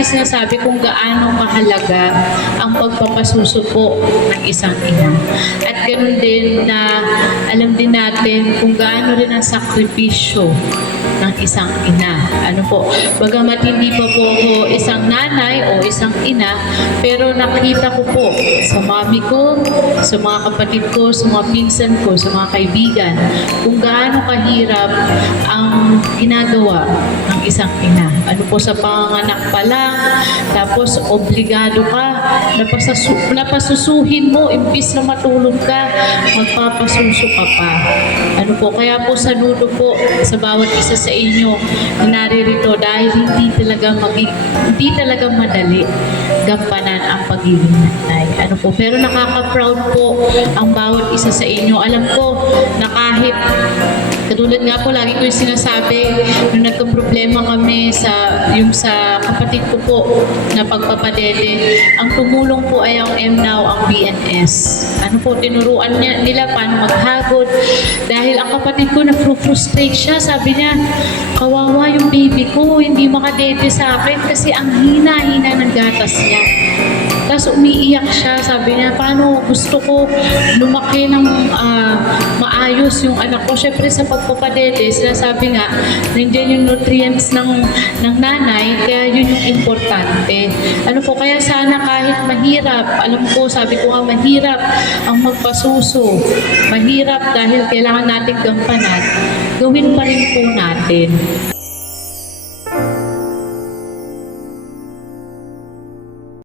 natin sinasabi kung gaano kahalaga ang pagpapasuso po ng isang ina. At ganoon din na alam din natin kung gaano rin ang sakripisyo ng isang ina. Ano po, bagamat hindi pa po ako isang nanay o isang ina, pero nakita ko po sa mami ko, sa mga kapatid ko, sa mga pinsan ko, sa mga kaibigan, kung gaano kahirap ang ginagawa ng isang ina. Ano po, sa panganak pa lang, tapos obligado ka, napasusuhin mo, imbis na matulog ka, magpapasuso ka pa. Ano po, kaya po saludo po sa bawat isa sa inyo na naririto dahil hindi talaga madali gampanan ang pagiging nanay. Ano po, pero nakaka-proud po ang bawat isa sa inyo. Alam ko na kahit katulad nga po, lagi ko yung sinasabi, nung nagka-problema kami sa kapatid ko po na pagpapadede, ang tumulong po ay ang MNOW, ang BNS. Ano po, tinuruan nila paano maghagod. Dahil ang kapatid ko na-frustrate siya, sabi niya, kawawa yung baby ko, hindi makadede sa akin kasi ang hina-hina ng gatas niya. Tapos umiiyak siya, sabi niya, paano gusto ko lumaki ng maayos yung anak ko. Siyempre sa pagpapadede, sinasabi nga, nandiyan yung nutrients ng nanay, kaya yun yung importante. Ano po, kaya sana kahit mahirap, alam ko, sabi ko nga, mahirap ang magpasuso. Mahirap dahil kailangan natin gampanan, gawin pa rin po natin.